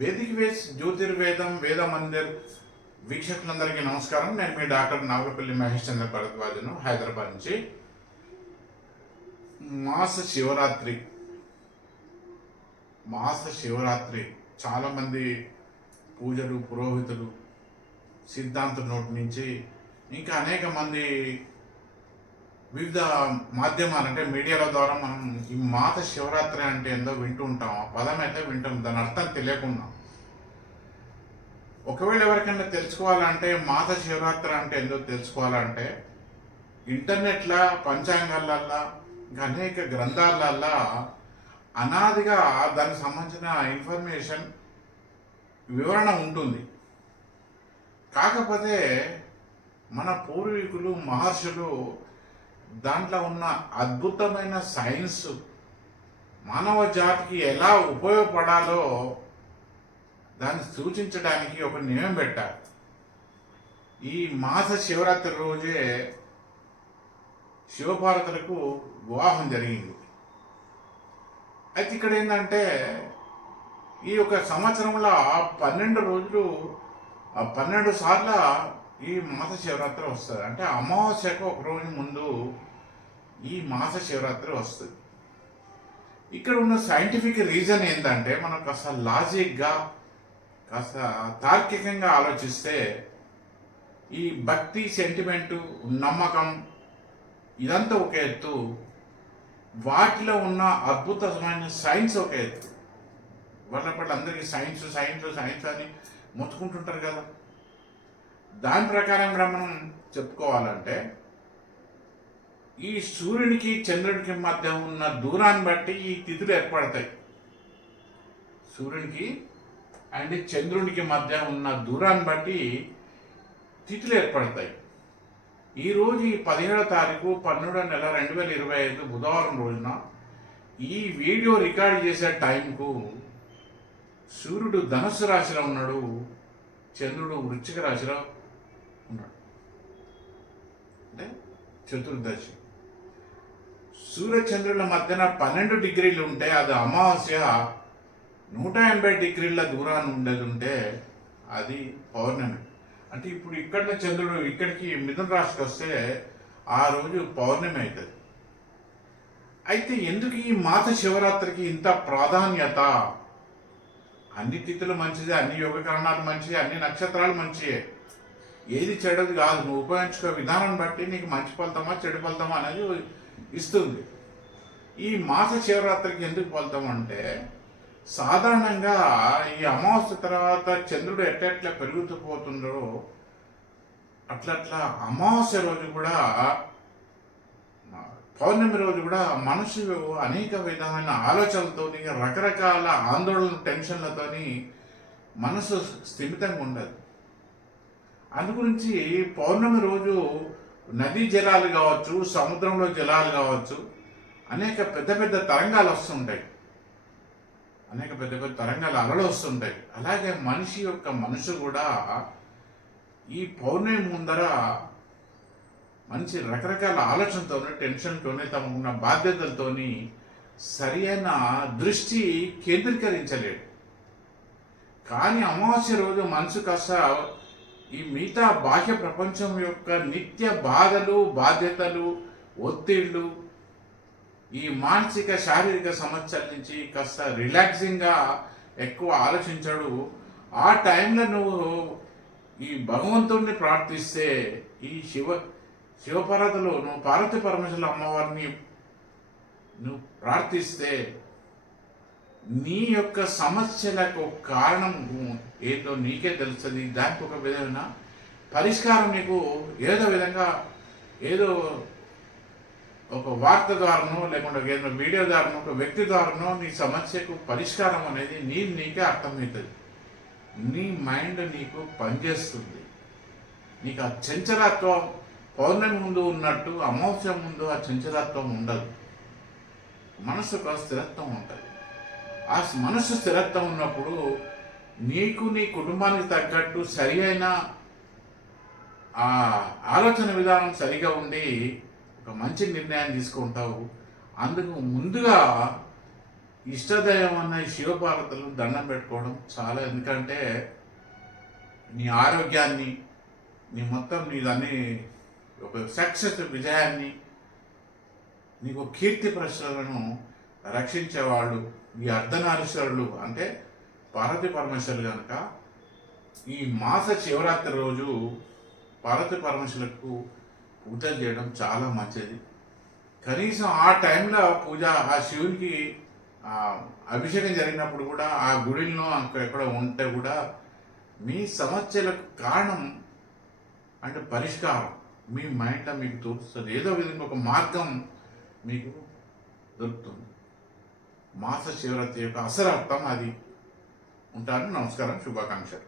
వేదిక వేస్ జ్యోతిర్వేదం వేద మందిర్ వీక్షకులందరికీ నమస్కారం. నేను మీ డాక్టర్ నాగపల్లి మహేష్ చంద్ర భరద్వాజను, హైదరాబాద్ నుంచి. మాస శివరాత్రి చాలామంది పూజలు, పురోహితులు, సిద్ధాంతుల నోటి నుంచి ఇంకా అనేక మంది వివిధ మాధ్యమాలు అంటే మీడియాల ద్వారా మనం ఈ మాత శివరాత్రి అంటే ఏందో వింటూ ఉంటాం. ఆ పదం అయితే వింటాం, దాని అర్థం తెలియకుండా. ఒకవేళ ఎవరికైనా తెలుసుకోవాలంటే మాత శివరాత్రి అంటే ఏందో తెలుసుకోవాలంటే ఇంటర్నెట్లా, పంచాంగాలల్లా, ఇంకా అనేక గ్రంథాలల్లా అనాదిగా దానికి సంబంధించిన ఇన్ఫర్మేషన్, వివరణ ఉంటుంది. కాకపోతే మన పూర్వీకులు, మహర్షులు దాంట్లో ఉన్న అద్భుతమైన సైన్స్ మానవ జాతికి ఎలా ఉపయోగపడాలో దాన్ని సూచించడానికి ఒక నియమం పెట్టారు. ఈ మాస శివరాత్రి రోజే శివపార్వతులకు వివాహం జరిగింది. అయితే ఇక్కడ ఏంటంటే ఈ యొక్క సంవత్సరంలో 12 రోజులు 12 సార్లు ఈ మాస శివరాత్రి వస్తుంది. అంటే అమావాస్యకు ఒక రోజు ముందు ఈ మాస శివరాత్రి వస్తుంది. ఇక్కడ ఉన్న సైంటిఫిక్ రీజన్ ఏంటంటే మనం కాస్త లాజిక్గా, కాస్త తార్కికంగా ఆలోచిస్తే ఈ భక్తి, సెంటిమెంటు, నమ్మకం ఇదంతా ఒక ఎత్తు, వాటిలో ఉన్న అద్భుతమైన సైన్స్ ఒక ఎత్తు. వాళ్ళ అందరికీ సైన్స్ సైన్స్ సైన్స్ అని మొత్తుకుంటుంటారు కదా. దాని ప్రకారం కూడా మనం చెప్పుకోవాలంటే ఈ సూర్యునికి చంద్రుడికి మధ్య ఉన్న దూరాన్ని బట్టి ఈ తిథులు ఏర్పడతాయి. సూర్యునికి అండ్ చంద్రునికి మధ్య ఉన్న దూరాన్ని బట్టి తిథులు ఏర్పడతాయి. ఈరోజు ఈ 17వ తారీఖు 12వ నెల 2025 బుధవారం రోజున ఈ వీడియో రికార్డ్ చేసే టైంకు సూర్యుడు ధనుస్సు రాశిలో ఉన్నాడు, చంద్రుడు వృశ్చిక రాశిలో ఉన్నాడు. అంటే చతుర్దశి. సూర్యచంద్రుల మధ్యన 12 డిగ్రీలు ఉంటే అది అమావాస్య. 180 డిగ్రీల దూరాన్ని ఉండేది ఉంటే అది పౌర్ణమి. అంటే ఇప్పుడు ఇక్కడ చంద్రుడు ఇక్కడికి మిథున రాశికి వస్తే ఆ రోజు పౌర్ణమి అవుతుంది. అయితే ఎందుకు ఈ మాస శివరాత్రికి ఇంత ప్రాధాన్యత? అన్ని తిథులు మంచిదే, అన్ని యోగకరణాలు మంచిదే, అన్ని నక్షత్రాలు మంచియే, ఏది చెడది కాదు. నువ్వు ఉపయోగించుకో విధానం బట్టి నీకు మంచి ఫలితమా చెడు ఫలితమా అనేది ఇస్తుంది. ఈ మాస శివరాత్రికి ఎందుకు ఫలితం అంటే సాధారణంగా ఈ అమావాస్య తర్వాత చంద్రుడు ఎట్లా పెరుగుతూ పోతుందో అట్లట్లా అమావాస్య రోజు కూడా, పౌర్ణమి రోజు కూడా మనసు అనేక విధమైన ఆలోచనలతోని, రకరకాల ఆందోళన, టెన్షన్లతోని మనసు స్థిమితంగా ఉండదు. అందుగురించి పౌర్ణమి రోజు నదీ జలాలు కావచ్చు, సముద్రంలో జలాలు కావచ్చు, అనేక పెద్ద పెద్ద తరంగాలు వస్తుంటాయి, అనేక పెద్ద పెద్ద తరంగాల అలలు వస్తుంటాయి. అలాగే మనిషి యొక్క మనసు కూడా ఈ పౌర్ణమి ముందర మంచి రకరకాల ఆలోచనతోనే, టెన్షన్తోనే, తమకున్న బాధ్యతలతోని సరి అయిన దృష్టి కేంద్రీకరించలేడు. కానీ అమావాస్య రోజు మనసు కాస్త ఈ మిగతా బాహ్య ప్రపంచం యొక్క నిత్య బాధలు, బాధ్యతలు, ఒత్తిళ్లు, ఈ మానసిక శారీరక సమస్యల నుంచి కాస్త రిలాక్సింగ్గా ఎక్కువ ఆలోచించాడు. ఆ టైంలో నువ్వు ఈ భగవంతుడిని ప్రార్థిస్తే, ఈ శివపార్వతులు నువ్వు పార్వతీ పరమేశ్వరుల అమ్మవారిని నువ్వు ప్రార్థిస్తే నీ యొక్క సమస్యలకు కారణం ఏదో నీకే తెలుస్తుంది. దానికి ఒక విధమైన పరిష్కారం నీకు ఏదో విధంగా, ఏదో ఒక వార్త ద్వారానో, లేకుంటే ఏదైనా వీడియో ద్వారానో, ఒక వ్యక్తి ద్వారానో నీ సమస్యకు పరిష్కారం అనేది నీకే అర్థమవుతుంది. నీ మైండ్ నీకు పనిచేస్తుంది. నీకు ఆ చంచలత్వం పౌర్ణమి ముందు ఉన్నట్టు అమావాస్య ముందు ఆ చంచలత్వం ఉండదు. మనసుకు స్థిరత్వం ఉంటుంది. ఆ మనసు స్థిరత్వం ఉన్నప్పుడు నీకు, నీ కుటుంబానికి తగ్గట్టు సరి అయిన ఆ ఆలోచన విధానం సరిగా ఉండి ఒక మంచి నిర్ణయం తీసుకుంటావు. అందుకు ముందుగా ఇష్టదైవం అన్న ఈ శివపార్వతులు దండం పెట్టుకోవడం చాలా, ఎందుకంటే నీ ఆరోగ్యాన్ని, నీ మొత్తం నీదన్నీ ఒక సక్సెస్ విజయాన్ని, నీకు కీర్తి ప్రశ్నలను రక్షించేవాళ్ళు ఈ అర్ధనారీశ్వరులు అంటే పార్వతీ పరమేశ్వరులు కనుక ఈ మాస శివరాత్రి రోజు పార్వతీ పరమేశ్వరులకు పూజలు చేయడం చాలా మంచిది. కనీసం ఆ టైంలో పూజ ఆ శివునికి అభిషేకం జరిగినప్పుడు కూడా ఆ గుడిలో ఎక్కడ ఉంటే కూడా మీ సమస్యలకు కారణం అంటే పరిష్కారం మీ మైండ్లో మీకు తోస్తుంది, ఏదో విధంగా ఒక మార్గం మీకు దొరుకుతుంది. మాస శివరాత్రి యొక్క అసలు అర్థం అది. ఉంటాను. నమస్కారం, శుభాకాంక్షలు.